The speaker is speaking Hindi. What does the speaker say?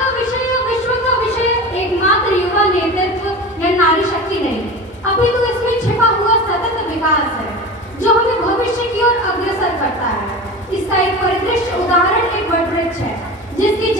का विषय या विश्व का विषय एकमात्र युवा नेतृत्व या नारी शक्ति नहीं, अपितु इसमें छिपा हुआ सतत विकास है जो हमें भविष्य की ओर अग्रसर करता है। इसका एक परिदृश्य उदाहरण एक वटवृक्ष है जिसकी